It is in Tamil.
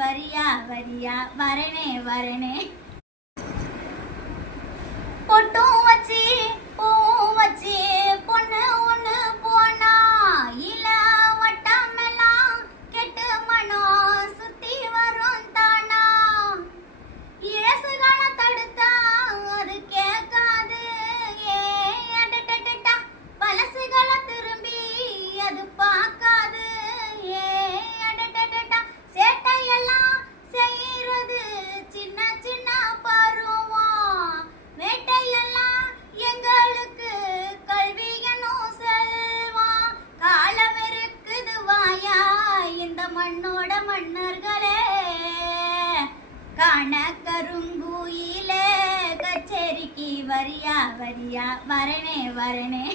வரியா வரியா வரனே வரனே. பொட்டும் வச்சு பூவும் வச்சு பொண்ணு ஒண்ணு போனா இல வட்டமெல்லாம் கெட்டு மனம் சுத்தி வரும் தானா. இழசுகளை தடுத்தா அது கேட்காது ஏ அடடடடா. பழசுகளை திரும்பி அது பார்க்காது ஏ அடடடடா. சேட்டையெல்லாம் செய்யறது சின்ன சின்ன பருவம். வேட்டையெல்லாம் எங்களுக்கு கல்வி எனும் செல்வம். காலம் இருக்குது வாயா இந்த மண்ணோட மன்னர்களே. காண கருங்குயிலே கச்சேரிக்கு வரியா வரியா வரனே வரனே.